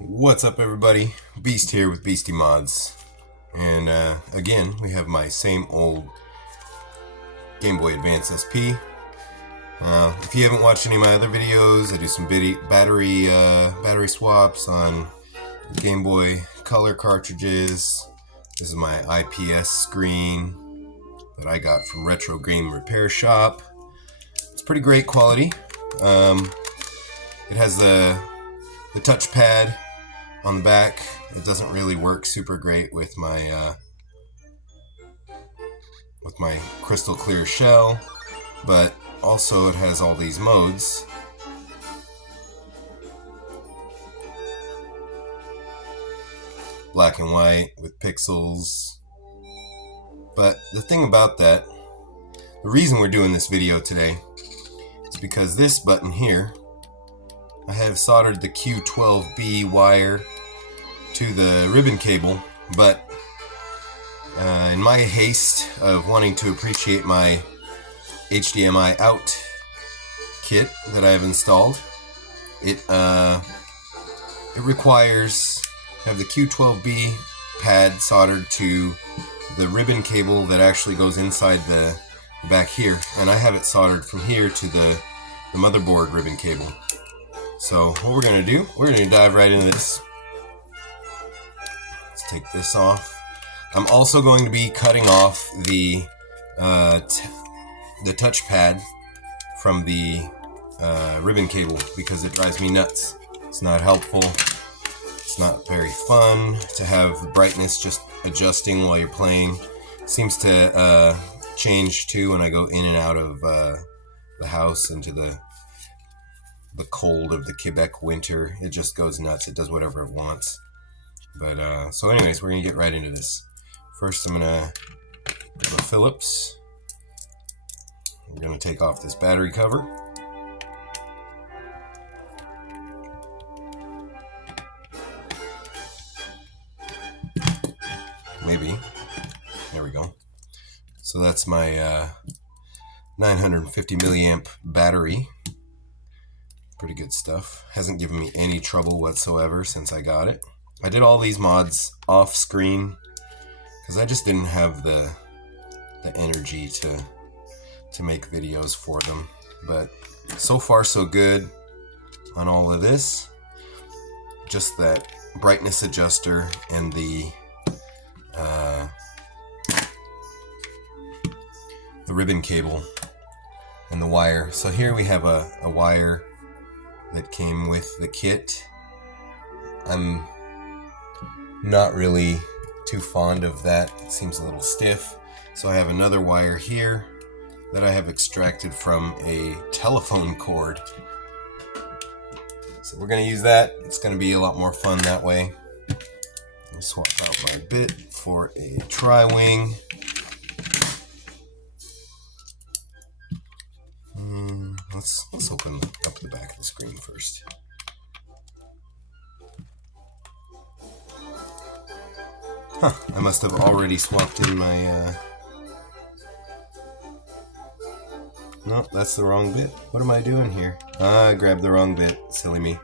What's up, everybody? Beast here with Beastie Mods, and again we have my same old Game Boy Advance SP. If you haven't watched any of my other videos, I do some battery swaps on Game Boy Color cartridges. This is my IPS screen that I got from Retro Game Repair Shop. It's pretty great quality. It has the touchpad on the back. It doesn't really work super great with my crystal clear shell, but also it has all these modes. Black and white with pixels. But the thing about that, the reason we're doing this video today is because this button here, I have soldered the Q12B wire to the ribbon cable, but in my haste of wanting to appreciate my HDMI out kit that I have installed, it requires to have the Q12B pad soldered to the ribbon cable that actually goes inside the back here, and I have it soldered from here to the motherboard ribbon cable. So what we're going to do, we're going to dive right into this. Let's take this off. I'm also going to be cutting off the touchpad from the ribbon cable because it drives me nuts. It's not helpful. It's not very fun to have brightness just adjusting while you're playing. It seems to change too when I go in and out of the house into the cold of the Quebec winter. It just goes nuts. It does whatever it wants. But so anyways, we're gonna get right into this. First, I'm gonna go to Phillips. We're gonna take off this battery cover. Maybe. There we go. So that's my 950 milliamp battery. Pretty good stuff. Hasn't given me any trouble whatsoever since I got it. I did all these mods off screen because I just didn't have the energy to make videos for them. But so far so good on all of this. Just that brightness adjuster and the ribbon cable and the wire. So here we have a wire that came with the kit. I'm not really too fond of that. It seems a little stiff. So I have another wire here that I have extracted from a telephone cord. So we're going to use that. It's going to be a lot more fun that way. I'll swap out my bit for a tri-wing. Let's open up the back of the screen first. Huh, I must have already swapped in my... No, that's the wrong bit. What am I doing here? I grabbed the wrong bit. Silly me.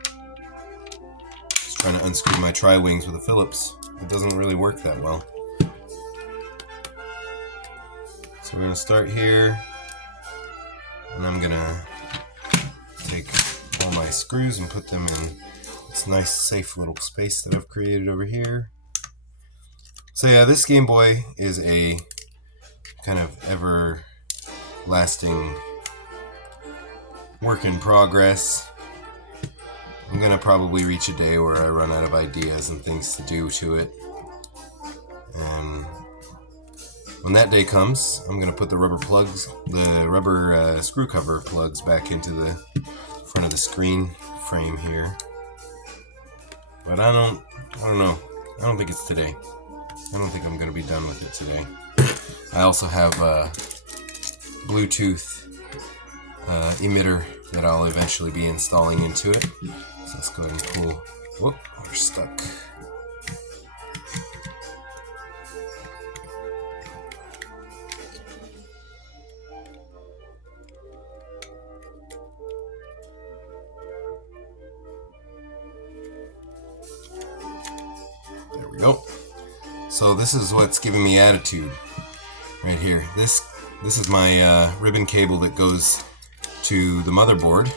Just trying to unscrew my tri-wings with a Phillips. It doesn't really work that well. So we're going to start here. And I'm going to take all my screws and put them in this nice safe little space that I've created over here. So yeah, this Game Boy is a kind of everlasting work in progress. I'm gonna probably reach a day where I run out of ideas and things to do to it. And when that day comes, I'm gonna put the rubber screw cover plugs back into the front of the screen frame here. But I don't know. I don't think it's today. I don't think I'm going to be done with it today. I also have a Bluetooth emitter that I'll eventually be installing into it. So let's go ahead and pull. Whoop, we're stuck. we go. So this is what's giving me attitude right here. This is my ribbon cable that goes to the motherboard.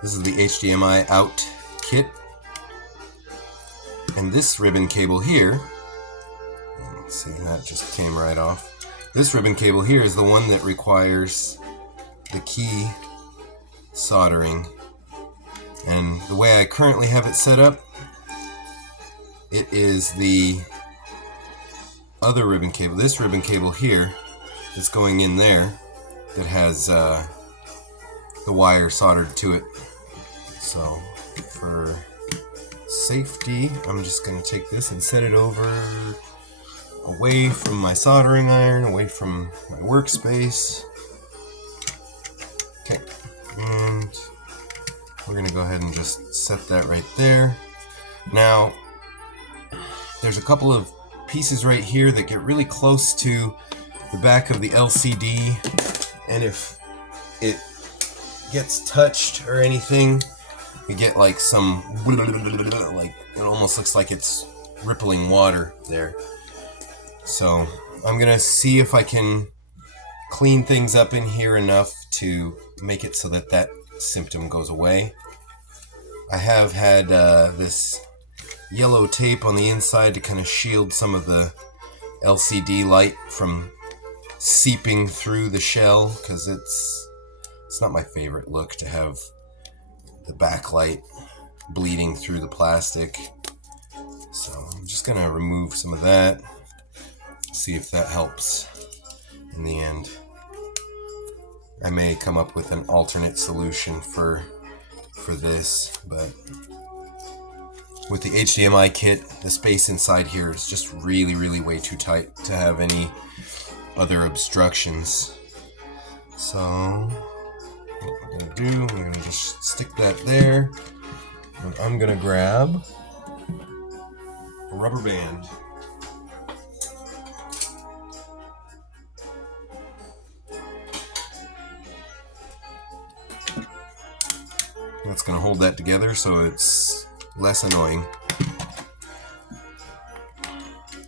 This is the HDMI out kit. And this ribbon cable here, let's see, that just came right off. This ribbon cable here is the one that requires the key soldering. And the way I currently have it set up, it is the other ribbon cable, this ribbon cable here, that's going in there, that has the wire soldered to it. So for safety, I'm just going to take this and set it over away from my soldering iron, away from my workspace. Okay, and we're going to go ahead and just set that right there. Now, there's a couple of pieces right here that get really close to the back of the LCD, and if it gets touched or anything, we get like some, like it almost looks like it's rippling water there. So I'm gonna see if I can clean things up in here enough to make it so that that symptom goes away. I have had this yellow tape on the inside to kind of shield some of the LCD light from seeping through the shell, because it's not my favorite look to have the backlight bleeding through the plastic. So I'm just gonna remove some of that, see if that helps in the end. I may come up with an alternate solution for this, but with the HDMI kit, the space inside here is just really way too tight to have any other obstructions. So what we're gonna do, we're gonna just stick that there, and I'm gonna grab a rubber band. That's gonna hold that together so it's less annoying.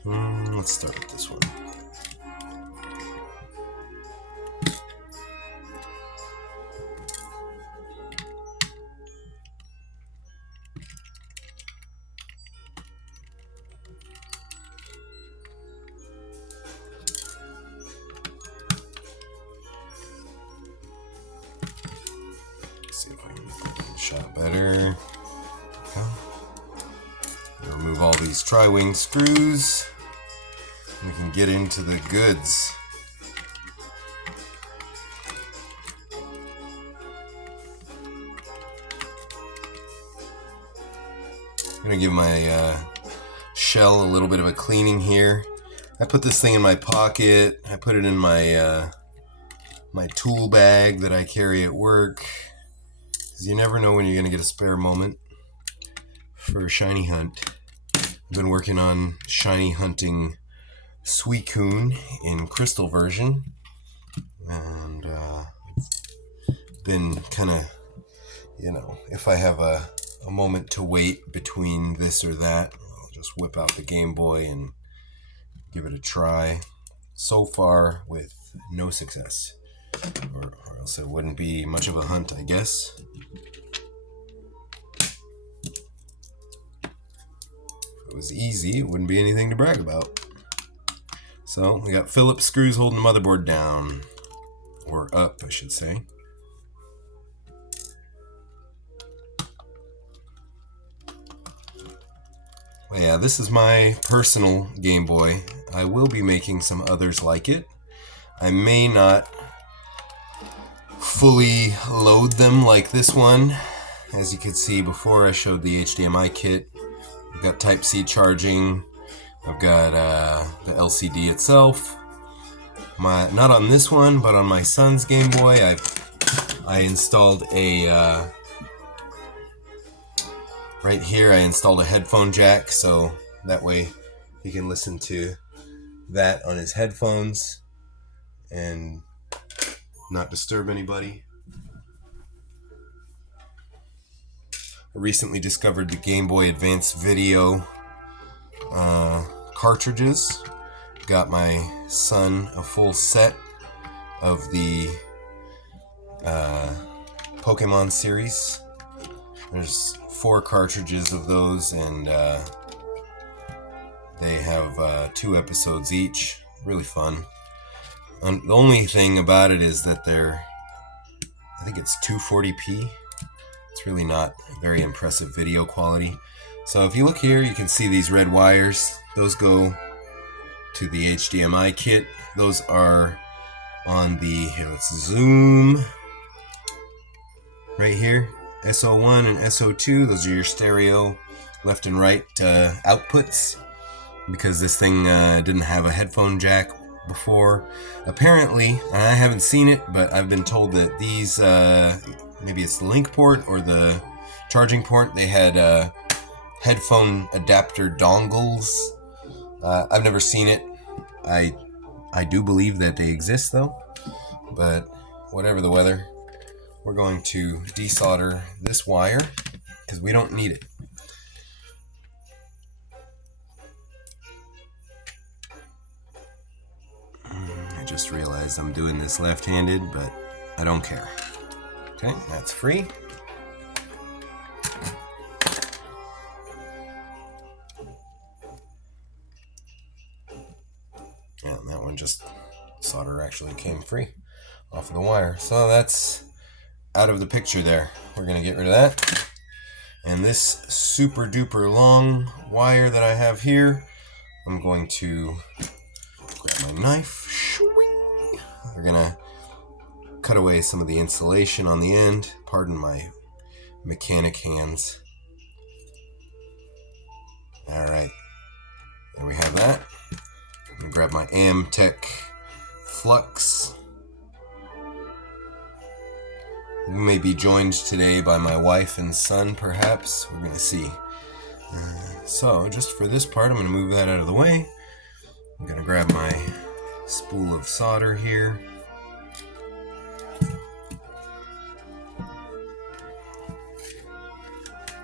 Let's start with this one. See if I can make that shot better. Okay. Remove all these tri-wing screws. We can get into the goods. I'm gonna give my shell a little bit of a cleaning here. I put this thing in my pocket. I put it in my my tool bag that I carry at work, because you never know when you're gonna get a spare moment for a shiny hunt. I've been working on shiny hunting Suicune in crystal version, and been kind of, you know, if I have a moment to wait between this or that, I'll just whip out the Game Boy and give it a try. So far with no success, or else it wouldn't be much of a hunt, I guess. If it was easy, it wouldn't be anything to brag about. So we got Phillips screws holding the motherboard down, or up, I should say. Well, yeah, this is my personal Game Boy. I will be making some others like it. I may not fully load them like this one. As you can see before, I showed the HDMI kit. I've got Type-C charging. I've got the LCD itself. Not on this one, but on my son's Game Boy, I installed a right here. I installed a headphone jack, so that way he can listen to that on his headphones and not disturb anybody. I recently discovered the Game Boy Advance Video cartridges. Got my son a full set of the Pokemon series. There's 4 cartridges of those, and they have 2 episodes each. Really fun. The only thing about it is that I think it's 240p. It's really not very impressive video quality. So if you look here, you can see these red wires. Those go to the HDMI kit. Those are on the, here, let's zoom, right here, SO1 and SO2. Those are your stereo left and right outputs, because this thing didn't have a headphone jack before. Apparently, I haven't seen it, but I've been told that these, maybe it's the link port or the charging port, they had headphone adapter dongles. I've never seen it. I do believe that they exist though, but whatever the weather, we're going to desolder this wire because we don't need it. I just realized I'm doing this left-handed, but I don't care. Okay, that's free. Yeah, that one just, solder actually came free off of the wire. So that's out of the picture there. We're going to get rid of that. And this super duper long wire that I have here, I'm going to grab my knife. We're going to cut away some of the insulation on the end. Pardon my mechanic hands. Alright, there we have that. I'm going to grab my Amtech flux. We may be joined today by my wife and son, perhaps. We're going to see. So, just for this part, I'm going to move that out of the way. I'm going to grab my spool of solder here.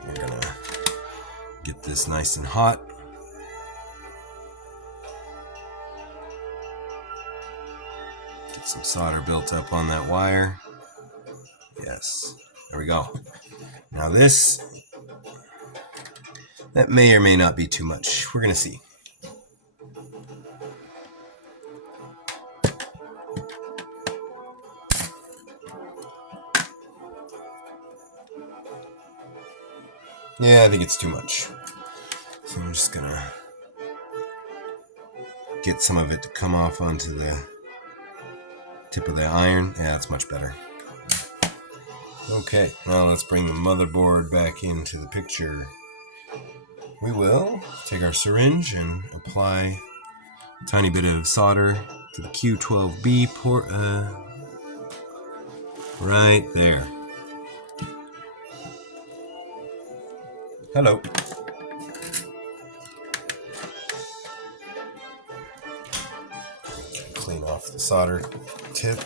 We're going to get this nice and hot. Get some solder built up on that wire. Yes, there we go. Now this, that may or may not be too much. We're going to see. Yeah, I think it's too much. So I'm just going to get some of it to come off onto the tip of the iron. Yeah, that's much better. Okay, now let's bring the motherboard back into the picture. We will take our syringe and apply a tiny bit of solder to the Q12B port, right there. Hello. Clean off the solder tip.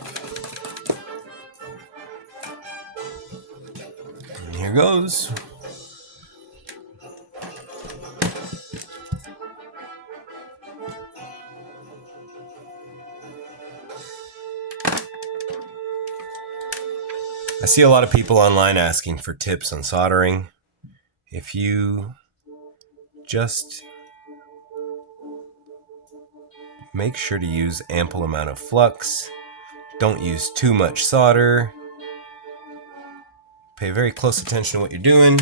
And here goes. I see a lot of people online asking for tips on soldering. If you just make sure to use ample amount of flux, don't use too much solder, pay very close attention to what you're doing,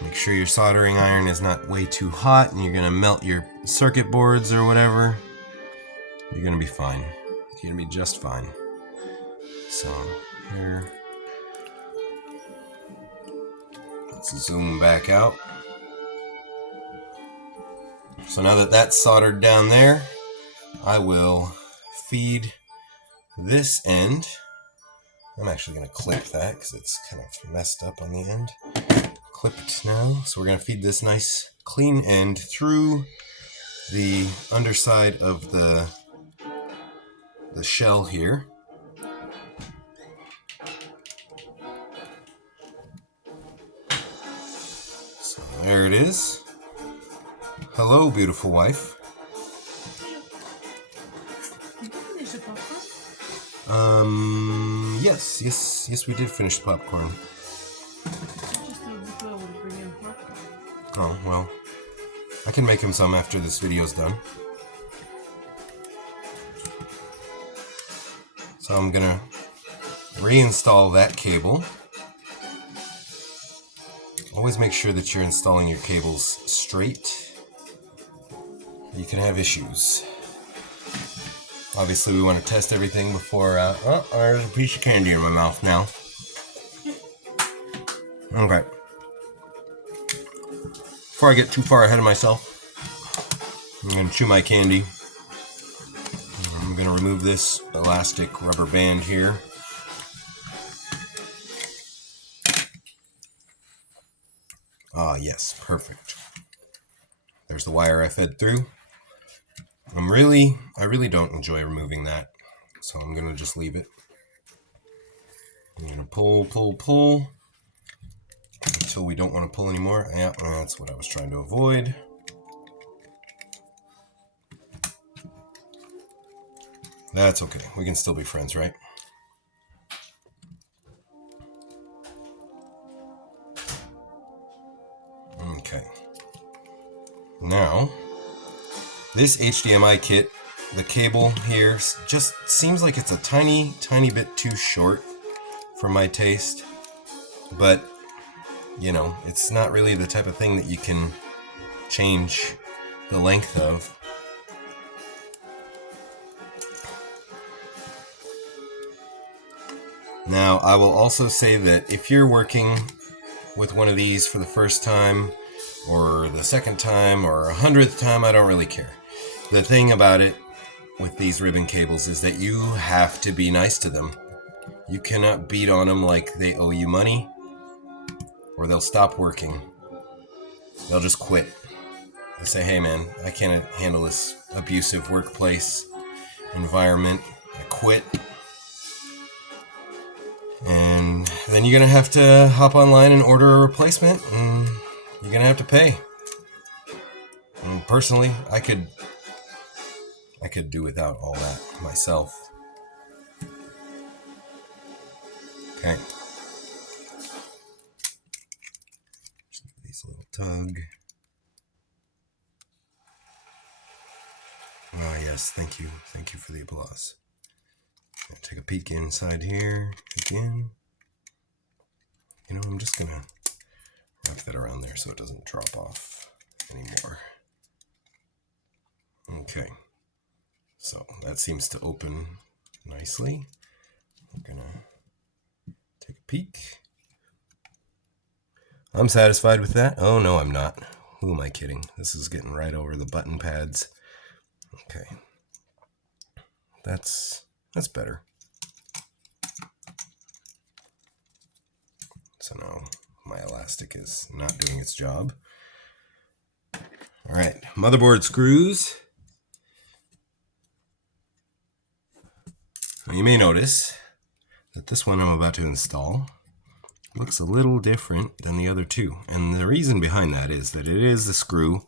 make sure your soldering iron is not way too hot and you're going to melt your circuit boards or whatever, you're going to be fine. You're going to be just fine. So here, let's zoom back out. So now that that's soldered down there, I will feed this end. I'm actually going to clip that because it's kind of messed up on the end. Clipped now. So we're going to feed this nice clean end through the underside of the shell here. So there it is. Hello, beautiful wife. Did you finish the popcorn? Yes, we did finish the popcorn. I just thought before I would bring in popcorn. Oh, well. I can make him some after this video's done. So I'm gonna reinstall that cable. Always make sure that you're installing your cables straight. You can have issues. Obviously, we want to test everything before... oh, there's a piece of candy in my mouth now. Okay. Before I get too far ahead of myself, I'm going to chew my candy. I'm going to remove this elastic rubber band here. Ah, yes, perfect. There's the wire I fed through. I really don't enjoy removing that, so I'm going to just leave it. I'm going to pull until we don't want to pull anymore. Yeah, that's what I was trying to avoid. That's okay. We can still be friends, right? Okay. Now, this HDMI kit, the cable here just seems like it's a tiny bit too short for my taste. But, you know, it's not really the type of thing that you can change the length of. Now, I will also say that if you're working with one of these for the first time, or the second time, or 100th time, I don't really care. The thing about it with these ribbon cables is that you have to be nice to them. You cannot beat on them like they owe you money, or they'll stop working. They'll just quit. They'll say, hey man, I can't handle this abusive workplace environment. I quit. And then you're going to have to hop online and order a replacement, and you're going to have to pay. And personally, I could do without all that myself. Okay. Just give these a little tug. Ah, yes, thank you. Thank you for the applause. I'll take a peek inside here again. You know, I'm just going to wrap that around there so it doesn't drop off anymore. Okay. So that seems to open nicely. I'm going to take a peek. I'm satisfied with that. Oh, no, I'm not. Who am I kidding? This is getting right over the button pads. Okay. That's better. So now my elastic is not doing its job. All right, motherboard screws. Now you may notice that this one I'm about to install looks a little different than the other two. And the reason behind that is that it is the screw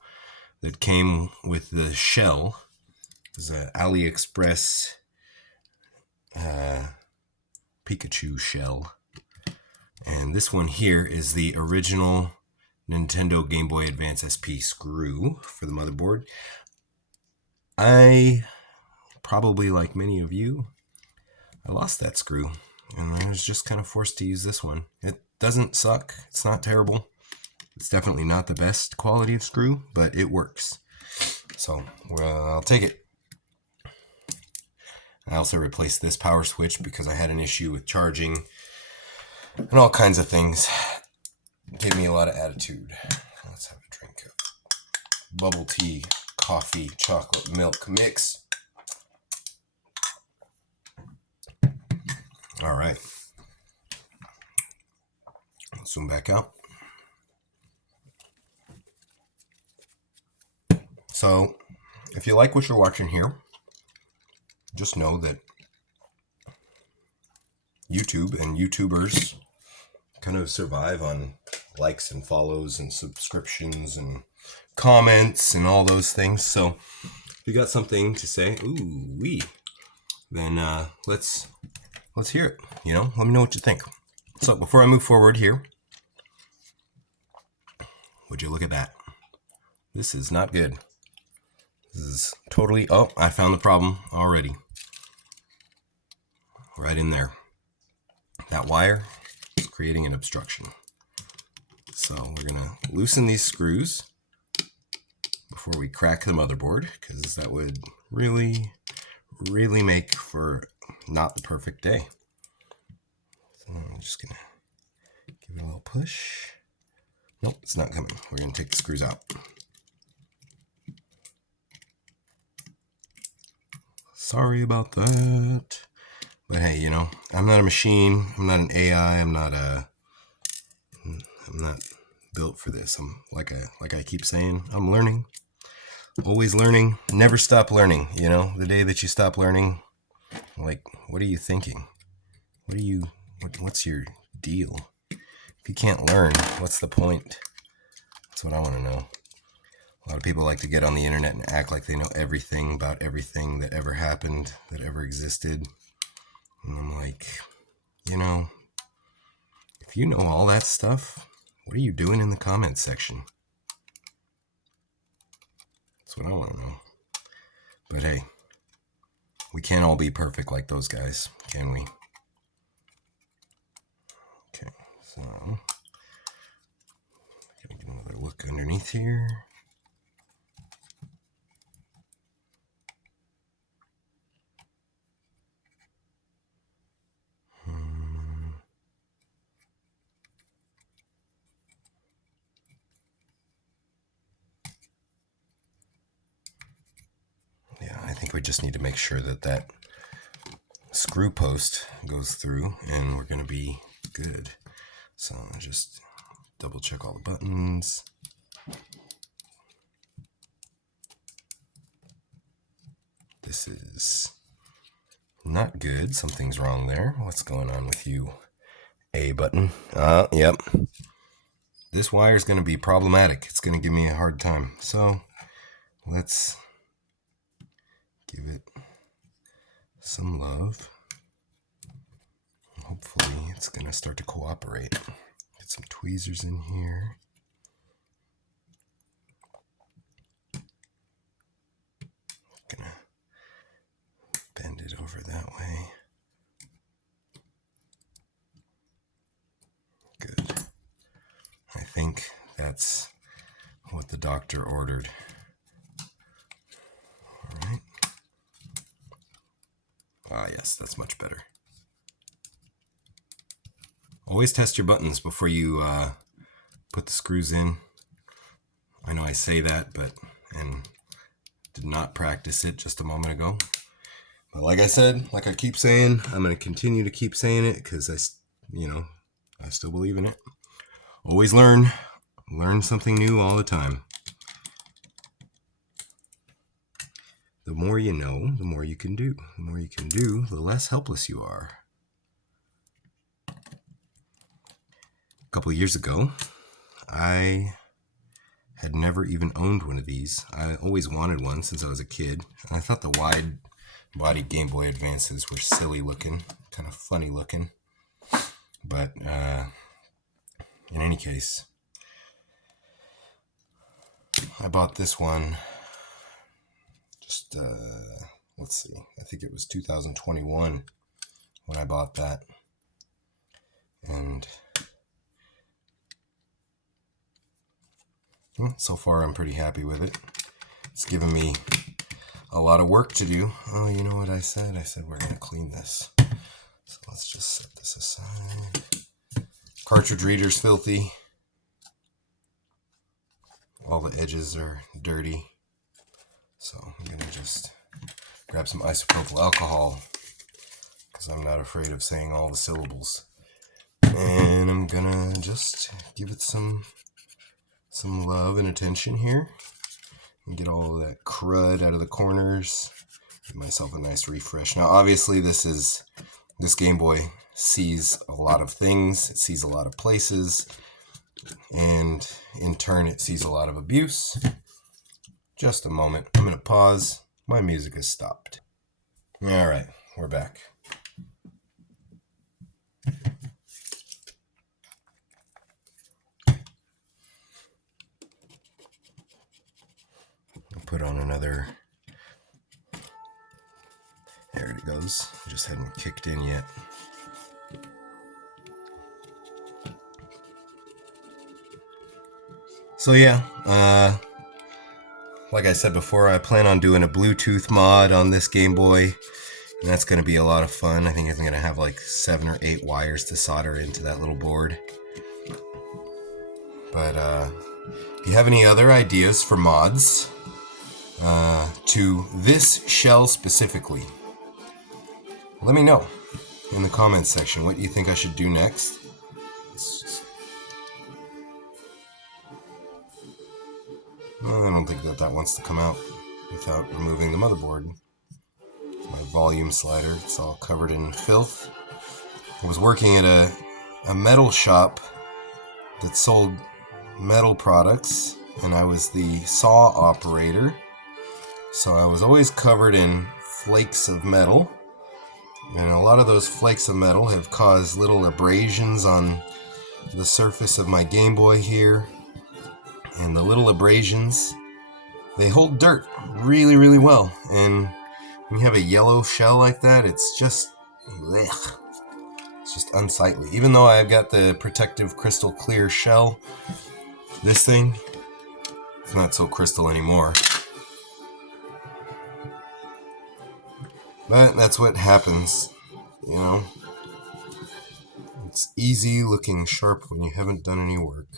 that came with the shell. It's an AliExpress Pikachu shell. And this one here is the original Nintendo Game Boy Advance SP screw for the motherboard. I, probably like many of you, I lost that screw. And I was just kind of forced to use this one. It doesn't suck. It's not terrible. It's definitely not the best quality of screw, but it works. So I'll take it. I also replaced this power switch because I had an issue with charging and all kinds of things. It gave me a lot of attitude. Let's have a drink of bubble tea, coffee, chocolate, milk mix. All right. Let's zoom back out. So, if you like what you're watching here, just know that YouTube and YouTubers kind of survive on likes and follows and subscriptions and comments and all those things. So if you got something to say, then let's hear it. You know, let me know what you think. So before I move forward here, would you look at that? This is not good. This is totally, oh, I found the problem already. Right in there. That wire is creating an obstruction. So we're gonna loosen these screws before we crack the motherboard, because that would really make for not the perfect day. So I'm just gonna give it a little push. Nope, it's not coming. We're gonna take the screws out. Sorry about that. But hey, you know, I'm not a machine. I'm not an AI. I'm not built for this. I'm like I keep saying, I'm learning. Always learning. Never stop learning. You know, the day that you stop learning, like, what are you thinking? What's your deal? If you can't learn, what's the point? That's what I want to know. A lot of people like to get on the internet and act like they know everything about everything that ever happened, that ever existed. And I'm like, you know, if you know all that stuff, what are you doing in the comments section? That's what I want to know. But hey, we can't all be perfect like those guys, can we? Okay, so I'm gonna get another look underneath here. Yeah, I think we just need to make sure that that screw post goes through and we're going to be good. So I just double check all the buttons. This is not good. Something's wrong there. What's going on with you? A button. Yep. This wire is going to be problematic. It's going to give me a hard time. So let's give it some love. Hopefully it's going to start to cooperate. Get some tweezers in here. Gonna bend it over that way. Good. I think that's what the doctor ordered. All right. Ah, yes, that's much better. Always test your buttons before you put the screws in. I know I say that, and did not practice it just a moment ago. But like I said, like I keep saying, I'm going to continue to keep saying it because I still believe in it. Always learn something new all the time. The more you know, the more you can do. The more you can do, the less helpless you are. A couple of years ago, I had never even owned one of these. I always wanted one since I was a kid. And I thought the wide body Game Boy Advances were silly looking, kind of funny looking. But in any case, I bought this one just, let's see, I think it was 2021 when I bought that. And so far I'm pretty happy with it. It's given me a lot of work to do. Oh, you know what I said? I said we're going to clean this. So let's just set this aside. Cartridge reader's filthy. All the edges are dirty. So I'm going to just grab some isopropyl alcohol because I'm not afraid of saying all the syllables. And I'm going to just give it some love and attention here. And get all of that crud out of the corners. Give myself a nice refresh. Now, obviously, this Game Boy sees a lot of things. It sees a lot of places. and in turn it sees a lot of abuse. Just a moment, I'm going to pause. My music has stopped. All right, we're back. I'll put on another. There it goes. Just hadn't kicked in yet. So yeah, like I said before, I plan on doing a Bluetooth mod on this Game Boy, and that's going to be a lot of fun. I think I'm going to have like 7 or 8 wires to solder into that little board. But if you have any other ideas for mods to this shell specifically, let me know in the comments section what you think I should do next. I don't think that wants to come out without removing the motherboard. My volume slider, it's all covered in filth. I was working at a metal shop that sold metal products, and I was the saw operator, so I was always covered in flakes of metal, and a lot of those flakes of metal have caused little abrasions on the surface of my Game Boy here. And the little abrasions, they hold dirt really, really well. And when you have a yellow shell like that, it's just, blech. It's just unsightly. Even though I've got the protective crystal clear shell, this thing, it's not so crystal anymore. But that's what happens, you know. It's easy looking sharp when you haven't done any work.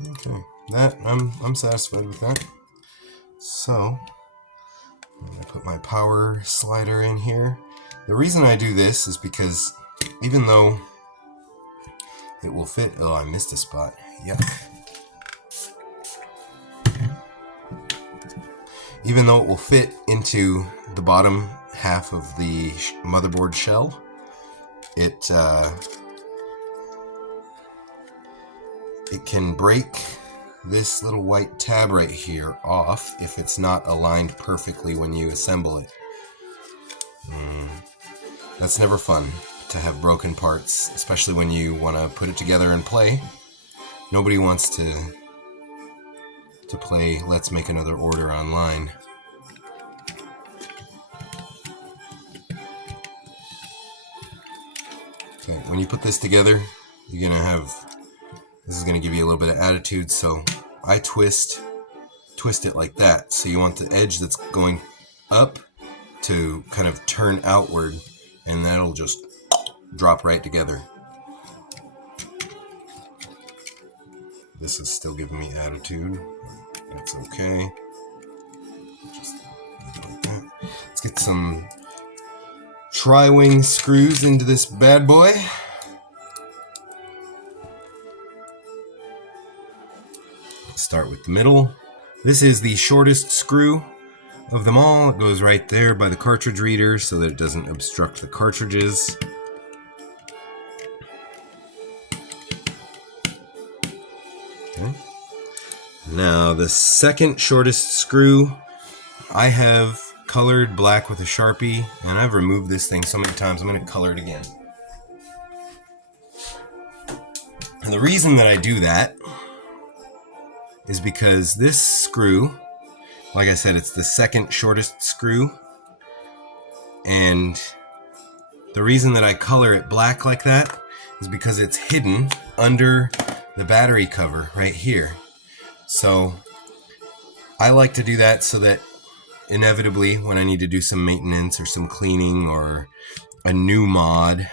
Okay, that I'm satisfied with that. So I'm gonna put my power slider in here. The reason I do this is because even though it will fit, oh, I missed a spot. Yuck. Even though it will fit into the bottom half of the motherboard shell, it can break this little white tab right here off if it's not aligned perfectly when you assemble it. That's never fun to have broken parts, especially when you want to put it together and play. Nobody wants to play Let's Make Another Order online. Okay, when you put this together, you're gonna have, this is gonna give you a little bit of attitude, so I twist it like that. So you want the edge that's going up to kind of turn outward, and that'll just drop right together. This is still giving me attitude. That's okay. Just like that. Let's get some tri-wing screws into this bad boy. Start with the middle. This is the shortest screw of them all. It goes right there by the cartridge reader so that it doesn't obstruct the cartridges. Okay. Now the second shortest screw I have colored black with a Sharpie, and I've removed this thing so many times I'm going to color it again. And the reason that I do that is because this screw, like I said, it's the second shortest screw, and the reason that I color it black like that is because it's hidden under the battery cover right here. So I like to do that so that inevitably when I need to do some maintenance or some cleaning or a new mod,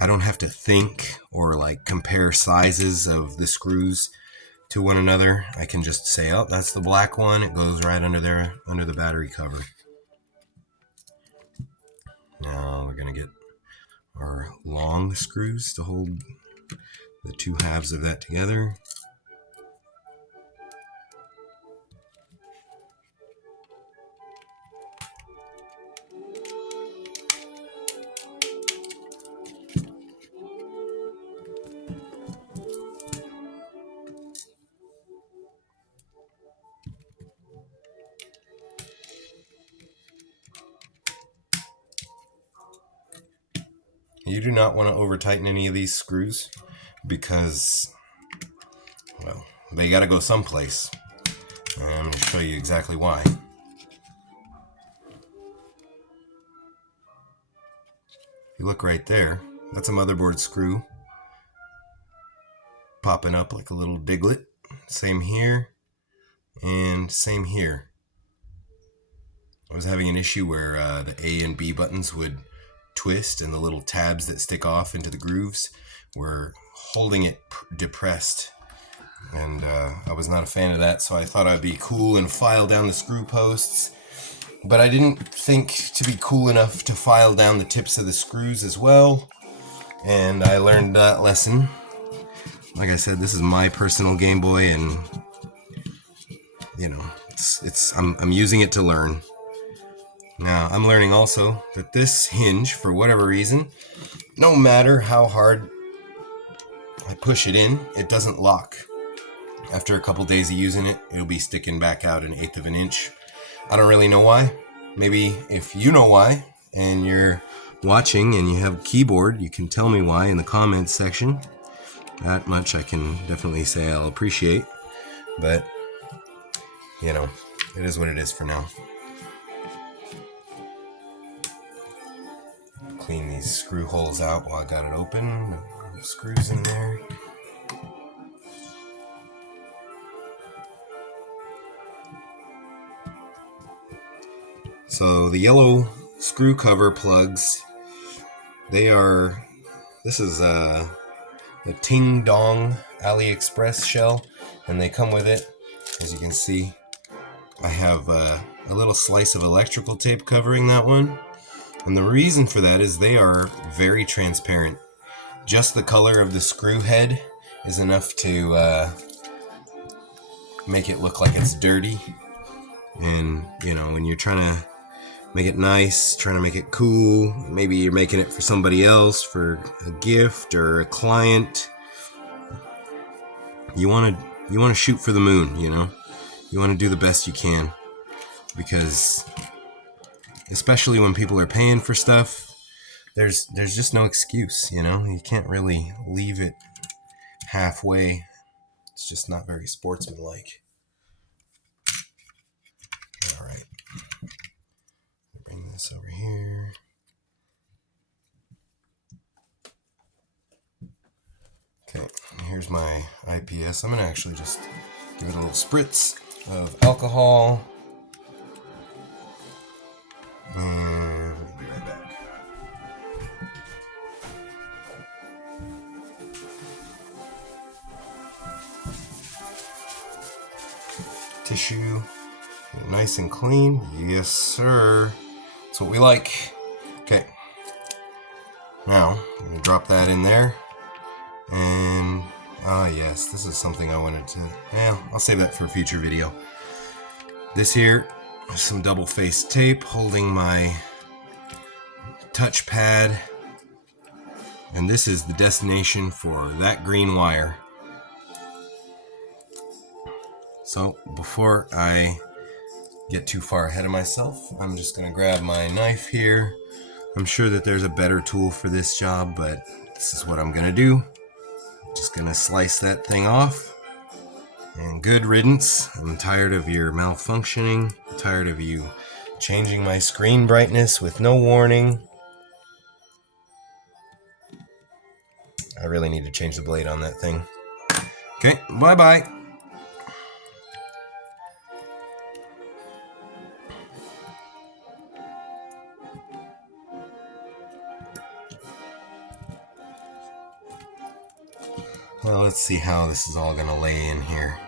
I don't have to think or like compare sizes of the screws to one another. I can just say, oh, that's the black one. It goes right under there, under the battery cover. Now we're going to get our long screws to hold the two halves of that together. You do not want to over tighten any of these screws because, well, they got to go someplace. And I'm going to show you exactly why. If you look right there, that's a motherboard screw popping up like a little diglet. Same here and same here. I was having an issue where the A and B buttons would twist and the little tabs that stick off into the grooves were holding it depressed. And I was not a fan of that, so I thought I'd be cool and file down the screw posts. But I didn't think to be cool enough to file down the tips of the screws as well. And I learned that lesson. Like I said, this is my personal Game Boy, and you know, I'm using it to learn. Now, I'm learning also that this hinge, for whatever reason, no matter how hard I push it in, it doesn't lock. After a couple days of using it, it'll be sticking back out 1/8 of an inch. I don't really know why. Maybe if you know why, and you're watching and you have a keyboard, you can tell me why in the comments section. That much I can definitely say I'll appreciate. But, you know, it is what it is for now. Clean these screw holes out while I got it open. Screws in there. So the yellow screw cover plugs, this is the Ting Dong AliExpress shell, and they come with it. As you can see, I have a little slice of electrical tape covering that one. And the reason for that is they are very transparent. Just the color of the screw head is enough to make it look like it's dirty. And, you know, when you're trying to make it nice, trying to make it cool, maybe you're making it for somebody else, for a gift or a client, you want to shoot for the moon, you know? You want to do the best you can, because especially when people are paying for stuff, there's just no excuse, you know? You can't really leave it halfway. It's just not very sportsmanlike. All right. Bring this over here. Okay, here's my IPS. I'm going to actually just give it a little spritz of alcohol. And we'll be right back. Tissue, nice and clean. Yes, sir. That's what we like. Okay. Now, I'm going to drop that in there. And, yes, this is something I wanted to, I'll save that for a future video. This here, some double-faced tape holding my touchpad, and this is the destination for that green wire. So before I get too far ahead of myself, I'm just going to grab my knife here. I'm sure that there's a better tool for this job, but this is what I'm going to do. Just going to slice that thing off. And good riddance. I'm tired of your malfunctioning. I'm tired of you changing my screen brightness with no warning. I really need to change the blade on that thing. Okay, bye-bye. Well, let's see how this is all going to lay in here.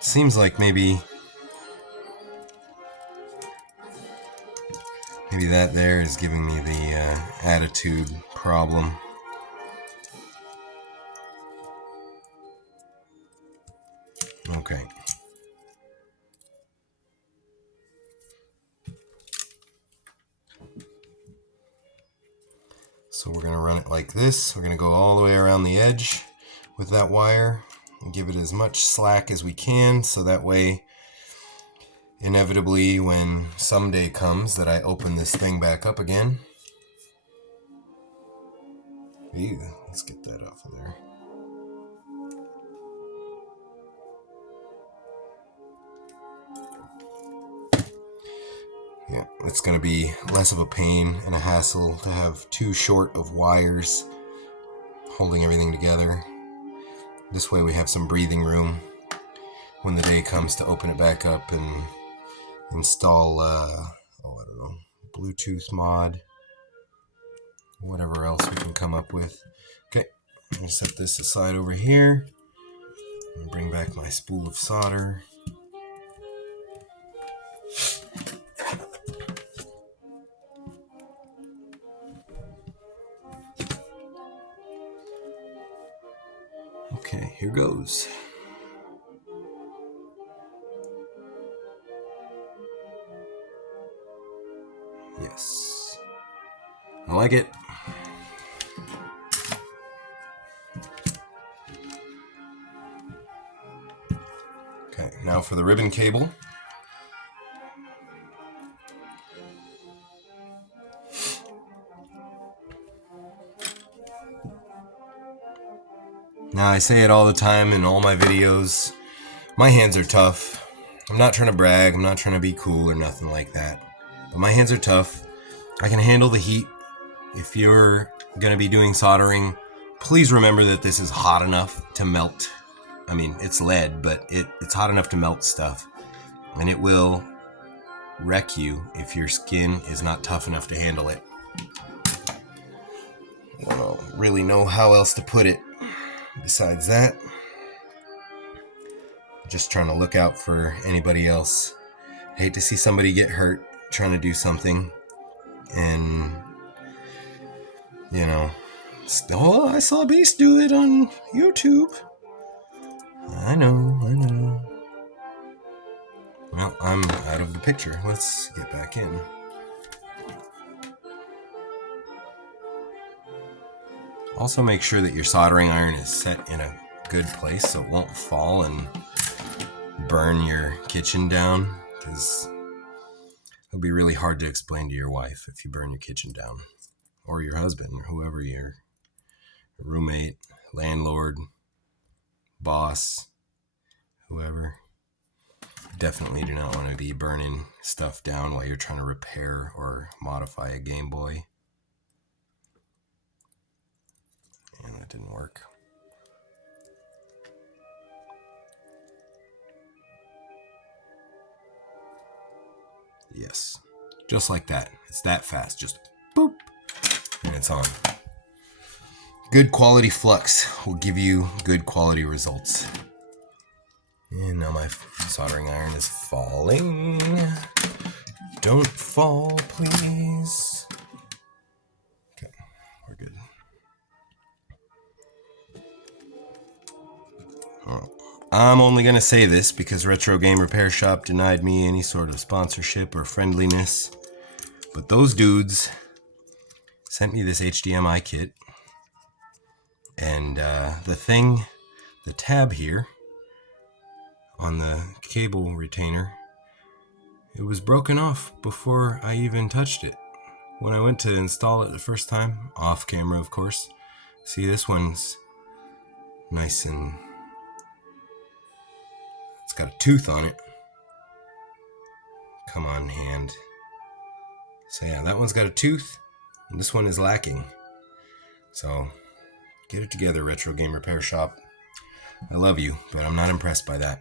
Seems like maybe that there is giving me the attitude problem. Okay. So we're going to run it like this. We're going to go all the way around the edge with that wire and give it as much slack as we can, so that way inevitably, when someday comes that I open this thing back up again. Ew, let's get that off of there. Yeah, it's going to be less of a pain and a hassle to have too short of wires holding everything together. This way we have some breathing room when the day comes to open it back up and install, I don't know, Bluetooth mod, whatever else we can come up with. Okay, I'm going to set this aside over here and bring back my spool of solder. Okay, here goes. Yes, I like it. Okay, now for the ribbon cable. Now, I say it all the time in all my videos. My hands are tough. I'm not trying to brag. I'm not trying to be cool or nothing like that. But my hands are tough. I can handle the heat. If you're going to be doing soldering, please remember that this is hot enough to melt. I mean, it's lead, but it's hot enough to melt stuff. And it will wreck you if your skin is not tough enough to handle it. I don't really know how else to put it. Besides that, just trying to look out for anybody else. I hate to see somebody get hurt trying to do something, and oh, I saw Beast do it on YouTube. I know. Well, I'm out of the picture. Let's get back in. Also, make sure that your soldering iron is set in a good place so it won't fall and burn your kitchen down, because it'll be really hard to explain to your wife if you burn your kitchen down, or your husband, or whoever, your roommate, landlord, boss, whoever. Definitely do not want to be burning stuff down while you're trying to repair or modify a Game Boy. And that didn't work. Yes, just like that. It's that fast. Just boop, and it's on. Good quality flux will give you good quality results. And now my soldering iron is falling. Don't fall, please. Okay, we're good. Oh, I'm only going to say this because Retro Game Repair Shop denied me any sort of sponsorship or friendliness. But those dudes sent me this HDMI kit. And the tab here on the cable retainer, it was broken off before I even touched it. When I went to install it the first time, off camera of course, see, this one's nice and it's got a tooth on it. Come on, hand. So yeah, that one's got a tooth and this one is lacking. So get it together, Retro Game Repair Shop. I love you, but I'm not impressed by that.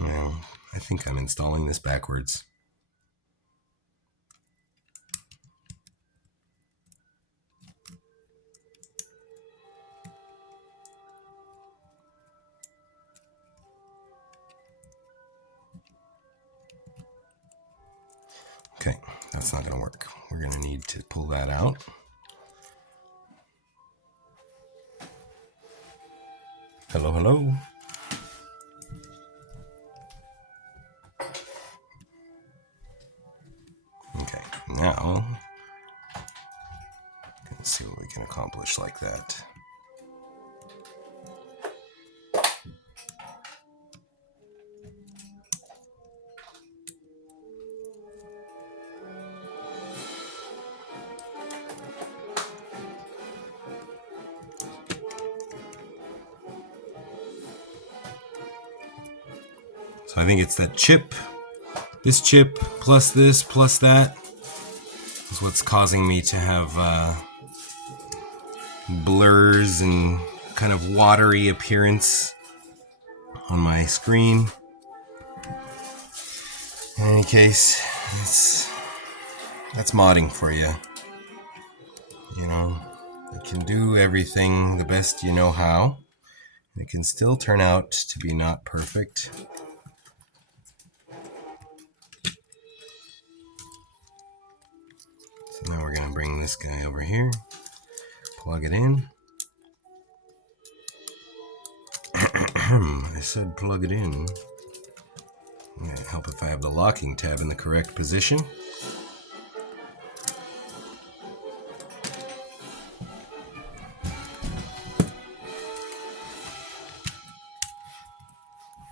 Well, I think I'm installing this backwards. Okay, that's not going to work. We're going to need to pull that out. Hello, hello. Okay, now let's see what we can accomplish like that. So I think it's that chip, this chip plus this plus that is what's causing me to have blurs and kind of watery appearance on my screen. In any case, that's modding for you. You know, you can do everything the best you know how. It can still turn out to be not perfect. So now we're going to bring this guy over here, plug it in. I said plug it in. It might help if I have the locking tab in the correct position.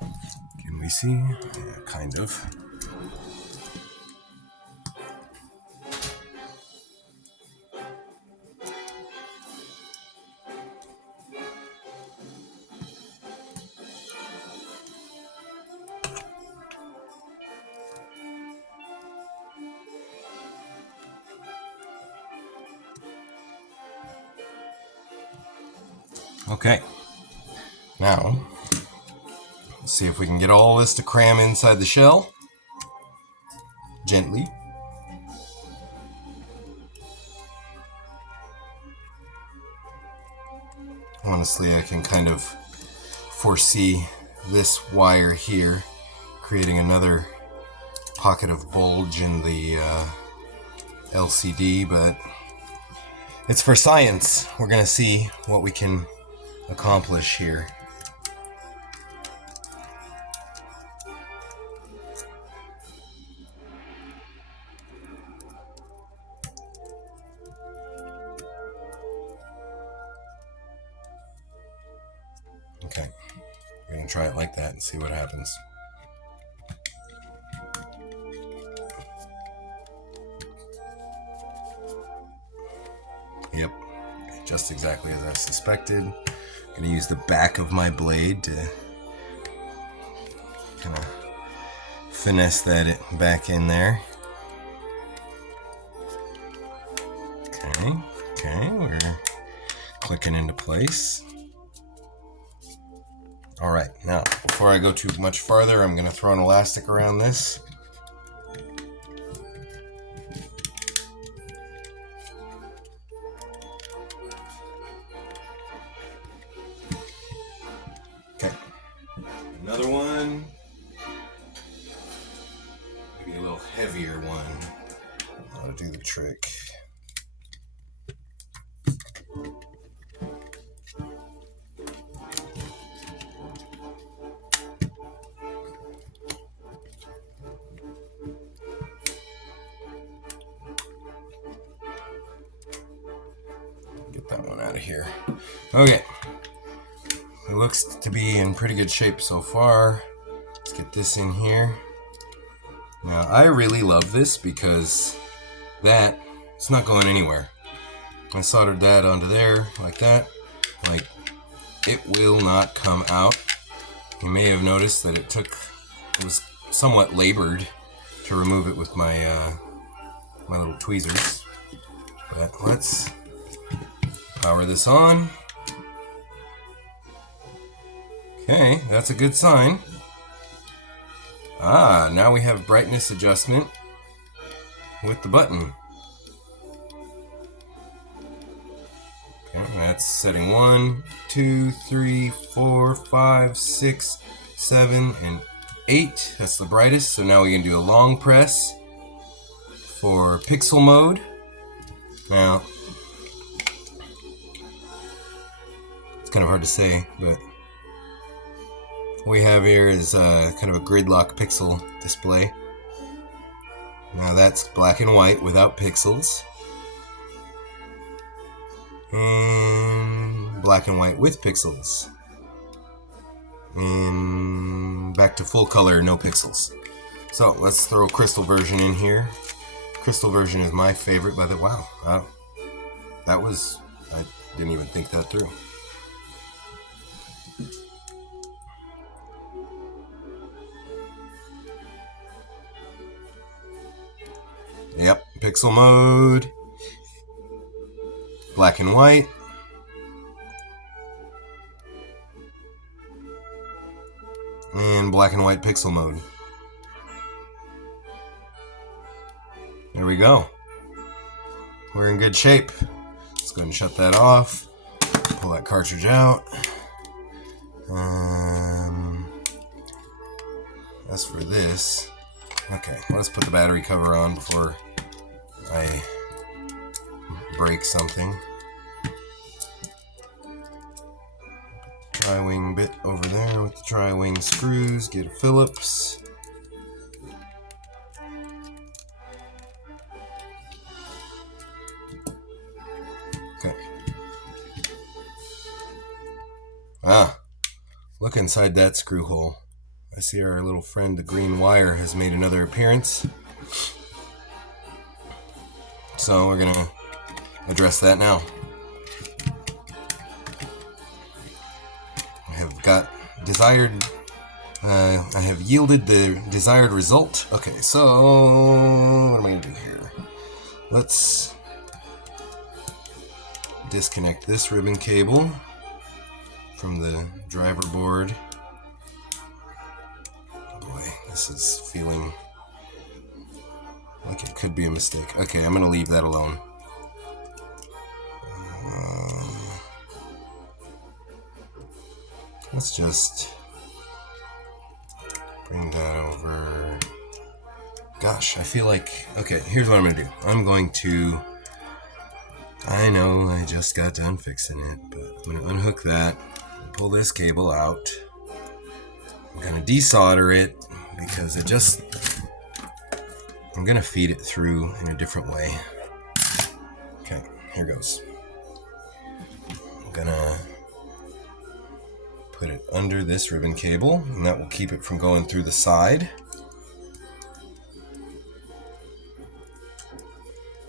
Can we see? Yeah, kind of. Okay, now let's see if we can get all this to cram inside the shell gently. Honestly, I can kind of foresee this wire here creating another pocket of bulge in the LCD, but it's for science. We're gonna see what we can accomplish here. Okay, we're gonna try it like that and see what happens. Yep, just exactly as I suspected. I'm gonna use the back of my blade to kind of finesse that back in there. Okay, we're clicking into place. All right, now before I go too much farther, I'm gonna throw an elastic around this. Okay, another one. Maybe a little heavier one. That'll do the trick. Get that one out of here. Okay. It looks to be in pretty good shape so far. Let's get this in here. Now, I really love this because it's not going anywhere. I soldered that onto there like that. Like, it will not come out. You may have noticed that it was somewhat labored to remove it with my my little tweezers. But let's power this on. Okay, that's a good sign. Now we have brightness adjustment with the button. Okay, that's setting 1, 2, 3, 4, 5, 6, 7, and 8. That's the brightest. So now we can do a long press for pixel mode. Now, it's kind of hard to say, but what we have here is kind of a gridlock pixel display. Now that's black and white without pixels. And black and white with pixels. And back to full color, no pixels. So let's throw a crystal version in here. Crystal version is my favorite, by the wow. That was, I didn't even think that through. Yep, pixel mode. Black and white. And black and white pixel mode. There we go. We're in good shape. Let's go ahead and shut that off. Pull that cartridge out. As for this, okay, let's put the battery cover on before I break something. Tri-wing bit over there with the tri-wing screws. Get a Phillips. Okay. Look inside that screw hole. I see our little friend, the green wire, has made another appearance. So we're gonna address that now. I have got desired. I have yielded the desired result. Okay, so what am I gonna do here? Let's disconnect this ribbon cable from the driver board. Boy, this is feeling like it could be a mistake. Okay, I'm gonna leave that alone. Let's just bring that over. Gosh, I feel like, okay, here's what I'm gonna do. I'm going to, I know I just got done fixing it, but I'm gonna unhook that, pull this cable out. I'm gonna desolder it because I'm gonna feed it through in a different way. Okay, here goes. I'm gonna put it under this ribbon cable, and that will keep it from going through the side.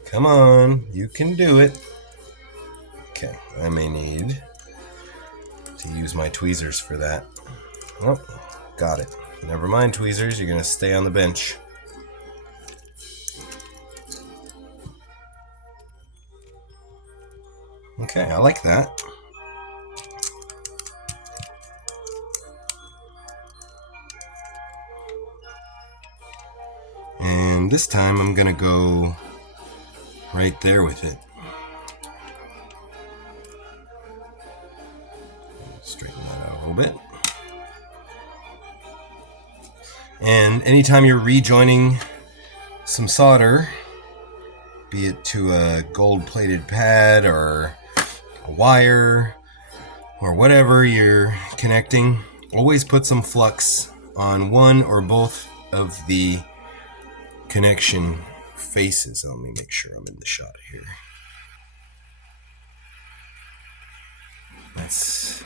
Come on, you can do it. Okay, I may need to use my tweezers for that. Oh, got it. Never mind, tweezers, you're gonna stay on the bench. Okay, I like that. And this time I'm gonna go right there with it. Straighten that out a little bit. And anytime you're rejoining some solder, be it to a gold-plated pad or a wire or whatever you're connecting, always put some flux on one or both of the connection faces. Let me make sure I'm in the shot here. That's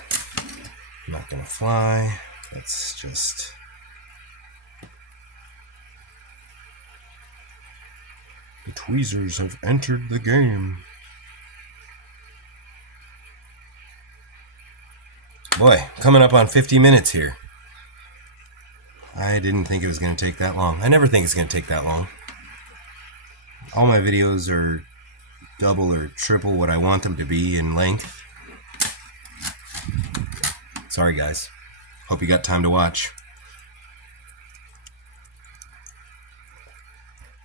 not gonna fly. That's just the tweezers have entered the game. Boy, coming up on 50 minutes here. I didn't think it was going to take that long. I never think it's going to take that long. All my videos are double or triple what I want them to be in length. Sorry guys. Hope you got time to watch.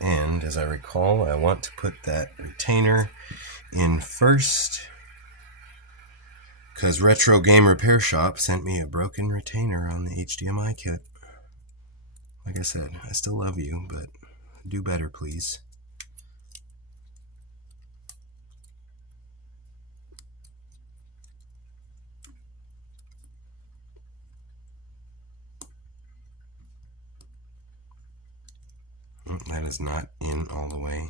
And as I recall, I want to put that retainer in first, because Retro Game Repair Shop sent me a broken retainer on the HDMI kit. Like I said, I still love you, but do better, please. That is not in all the way.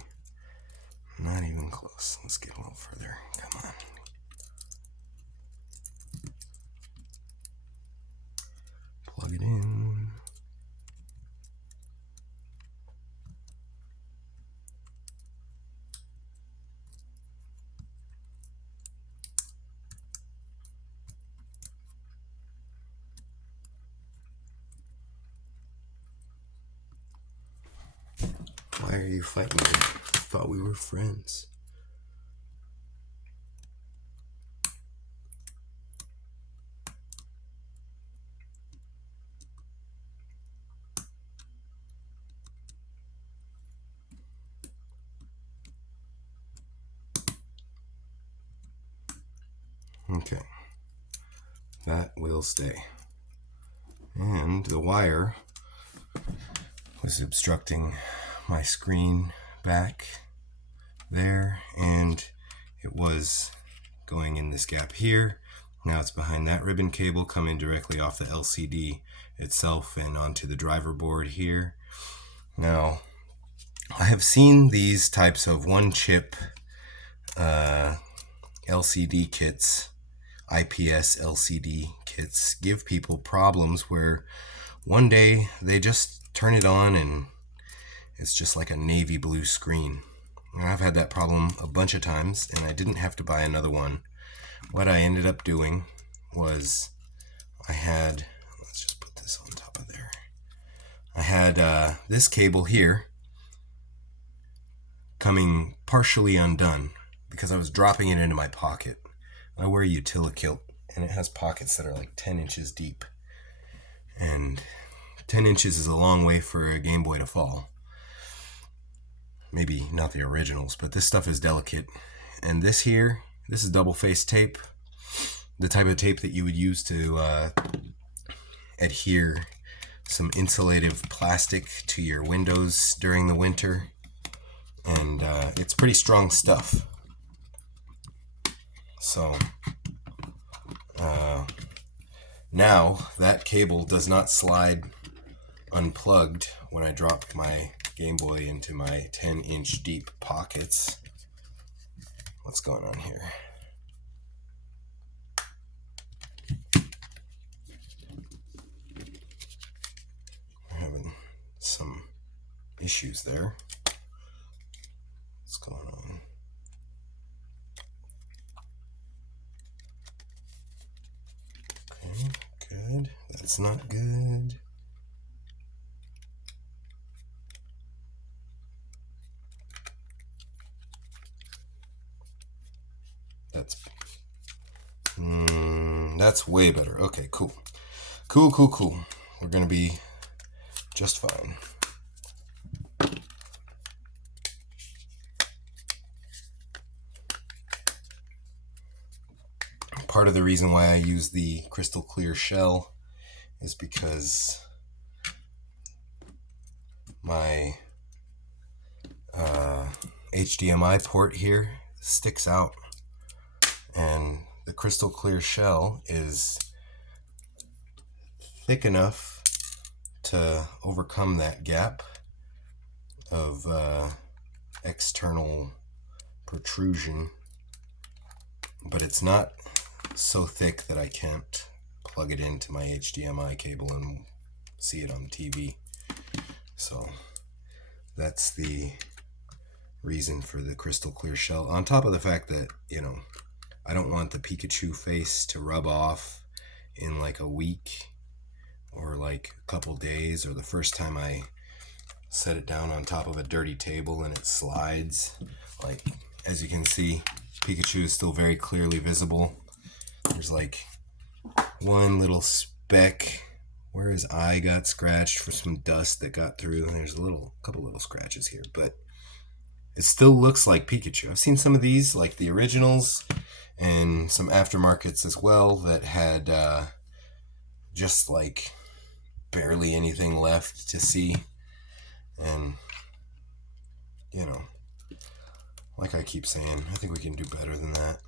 Not even close. Let's get a little further. Come on. Plug it in. Why are you fighting me? I thought we were friends. Okay, that will stay. And the wire was obstructing my screen back there, and it was going in this gap here. Now it's behind that ribbon cable coming directly off the LCD itself and onto the driver board here. Now, I have seen these types of one chip LCD kits, IPS LCD kits, give people problems where one day they just turn it on and it's just like a navy blue screen. And I've had that problem a bunch of times, and I didn't have to buy another one. What I ended up doing was I had, let's just put this on top of there. I had this cable here coming partially undone because I was dropping it into my pocket. I wear a utility kilt, and it has pockets that are like 10 inches deep. And 10 inches is a long way for a Game Boy to fall. Maybe not the originals, but this stuff is delicate. And this here, this is double-faced tape. The type of tape that you would use to adhere some insulative plastic to your windows during the winter. And it's pretty strong stuff. So now that cable does not slide unplugged when I drop my Game Boy into my 10-inch deep pockets. What's going on here? We're having some issues there. What's going on? Okay, good. That's not good. That's way better. Okay, cool. Cool. We're gonna be just fine. Part of the reason why I use the crystal clear shell is because my HDMI port here sticks out, and the crystal clear shell is thick enough to overcome that gap of external protrusion, but it's not so thick that I can't plug it into my HDMI cable and see it on the TV. So that's the reason for the crystal clear shell, on top of the fact that, you know, I don't want the Pikachu face to rub off in like a week or like a couple days, or the first time I set it down on top of a dirty table and it slides. Like, as you can see, Pikachu is still very clearly visible. There's like one little speck where his eye got scratched for some dust that got through. There's a couple little scratches here, but it still looks like Pikachu. I've seen some of these, like the originals, and some aftermarkets as well, that had just like barely anything left to see. And, you know, like I keep saying, I think we can do better than that.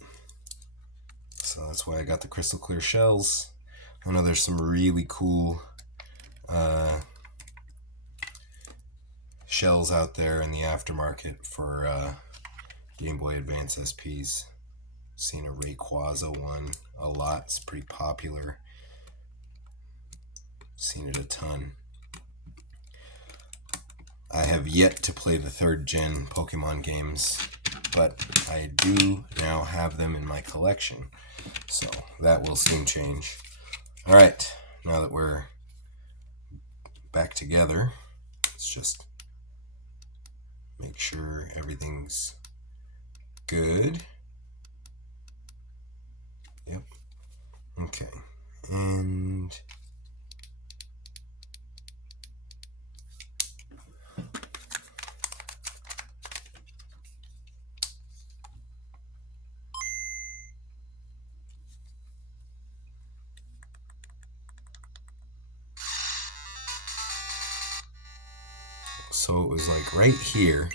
So that's why I got the crystal clear shells. I know there's some really cool shells out there in the aftermarket for Game Boy Advance SPs. Seen a Rayquaza one a lot. It's pretty popular. Seen it a ton. I have yet to play the 3rd gen Pokemon games, but I do now have them in my collection, so that will soon change. Alright, now that we're back together, let's just make sure everything's good. Yep. Okay. And so it was like right here,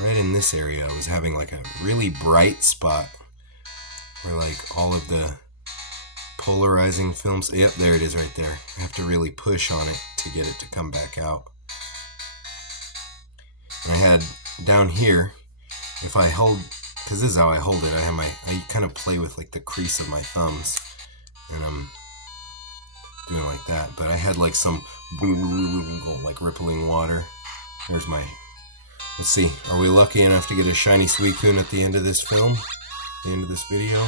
right in this area, I was having like a really bright spot where like all of the polarizing films, yep, there it is right there. I have to really push on it to get it to come back out. And I had down here, if I hold, because this is how I hold it, I kind of play with like the crease of my thumbs, and I'm doing like that, but I had like some like rippling water. There's my, let's see, are we lucky enough to get a shiny Suicune at the end of this film, the end of this video?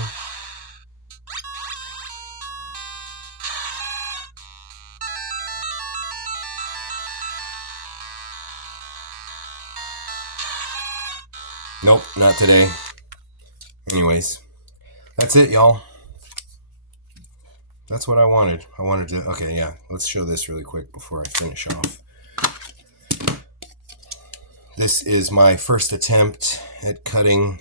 Nope, not today. Anyways, that's it, y'all. That's what I wanted. I wanted to, okay, yeah, let's show this really quick before I finish off. This is my first attempt at cutting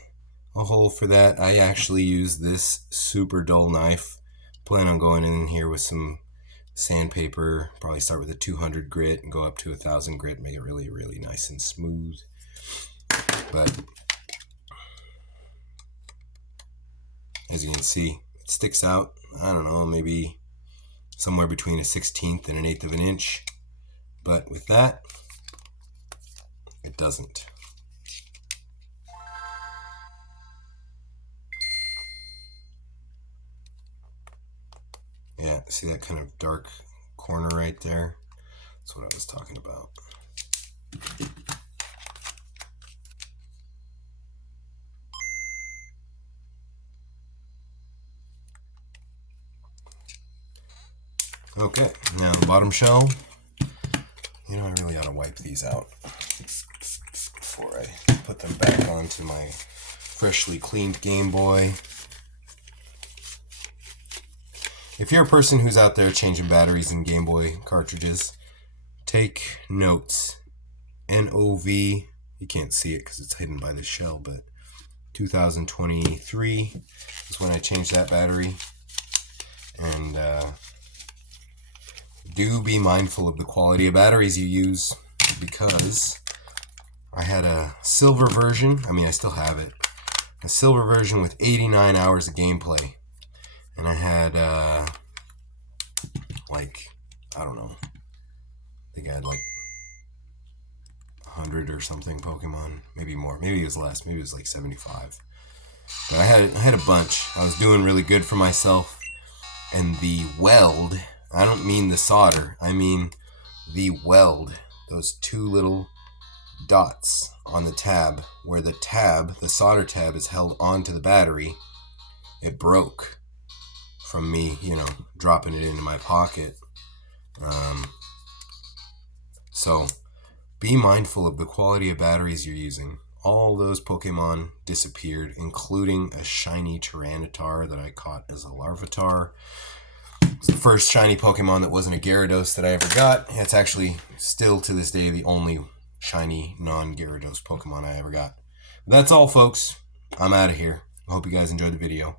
a hole for that. I actually use this super dull knife. Plan on going in here with some sandpaper, probably start with a 200 grit and go up to 1000 grit, make it really, really nice and smooth. But as you can see, it sticks out, I don't know, maybe somewhere between a 1/16 and an 1/8 of an inch. But with that, it doesn't. Yeah, see that kind of dark corner right there? That's what I was talking about. Okay, now the bottom shell. You know, I really ought to wipe these out before I put them back onto my freshly cleaned Game Boy. If you're a person who's out there changing batteries in Game Boy cartridges, take notes. NOV, you can't see it because it's hidden by the shell, but 2023 is when I changed that battery. And do be mindful of the quality of batteries you use, because I had a silver version, I mean I still have it, a silver version with 89 hours of gameplay, and I had like, I don't know, I think I had like 100 or something Pokemon, maybe more, maybe it was less, maybe it was like 75, but I had a bunch. I was doing really good for myself, and the weld, I don't mean the solder, I mean the weld, those two little dots on the tab, where the tab, the solder tab, is held onto the battery, it broke from me, you know, dropping it into my pocket. So be mindful of the quality of batteries you're using. All those Pokemon disappeared, including a shiny Tyranitar that I caught as a Larvitar. It's the first shiny Pokemon that wasn't a Gyarados that I ever got. It's actually still to this day the only shiny non-Gyarados Pokemon I ever got. That's all, folks. I'm out of here. I hope you guys enjoyed the video.